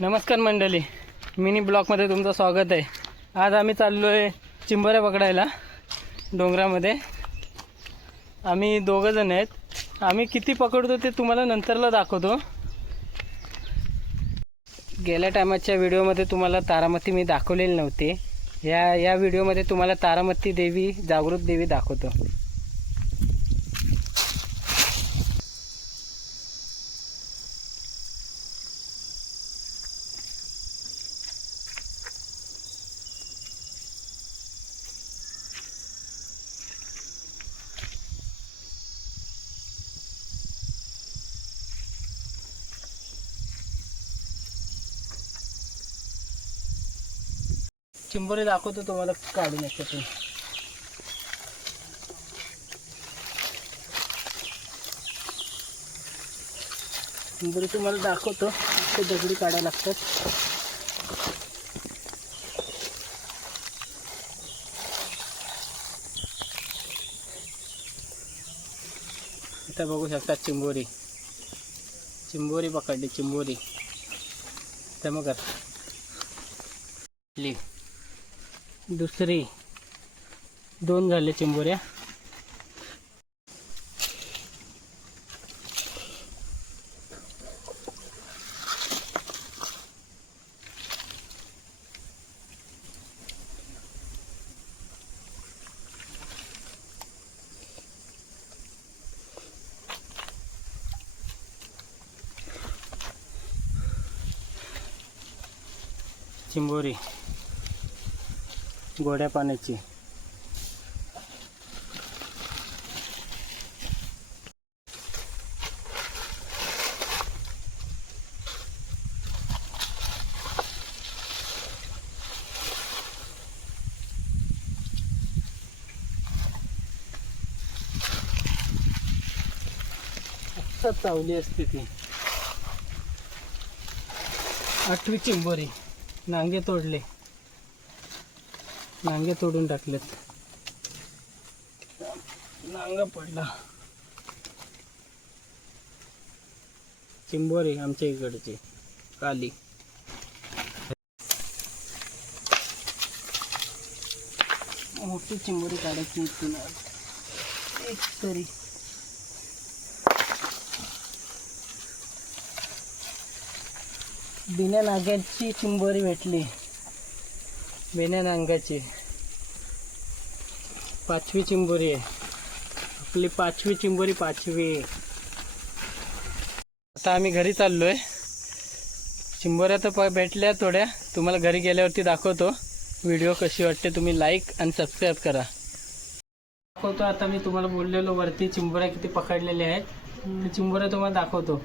नमस्कार मंडळी, मिनी ब्लॉगमध्ये तुमचं स्वागत आहे। आज आम्ही चाललो आहे चिंबोऱ्या पकडायला डोंगरामध्ये। आम्ही दोघं जण आहेत। आम्ही किती पकडतो ते तुम्हाला नंतरला दाखवतो। गेल्या टायमाच्या व्हिडिओमध्ये तुम्हाला तारामती मी दाखवलेली नव्हती। या व्हिडिओमध्ये तुम्हाला तारामती देवी, जागृत देवी दाखवतो। चिंबोरी दाखवतो तुम्हाला काढून याच्यातून। चिंबोरी तुम्हाला दाखवतो, ते दगडी काढायला लागतात। इथं बघू शकता चिंबोरी पकडली। चिंबोरी मग दुसरी दोन झाले चिंबोऱ्या। चिंबोरी गोड्या पाण्याची। आता चावली असते ती। 8वी चिंबोरी। नांगे तोडले, नांगे तोडून टाकलेत। नांगा पडला। चिंबोरी आमच्या इकडची काली। मोठी चिंबोरी काढायची एक तरी। बिना नांग्याची चिंबोरी भेटली। बिना नांग्याची 5वी चिंबोरी आहे आपली। 5वी चिंबोरी, 5वी। आता आम्ही घरी चाललोय। चिंबोऱ्या तर भेटल्या थोड्या, तुम्हाला घरी गेल्यावरती दाखवतो। व्हिडिओ कशी वाटते तुम्ही लाईक आणि सबस्क्राईब करा। दाखवतो आता मी तुम्हाला बोललेलो वरती चिंबोऱ्या किती पकडलेल्या आहेत, ते चिंबोऱ्या तुम्हाला दाखवतो।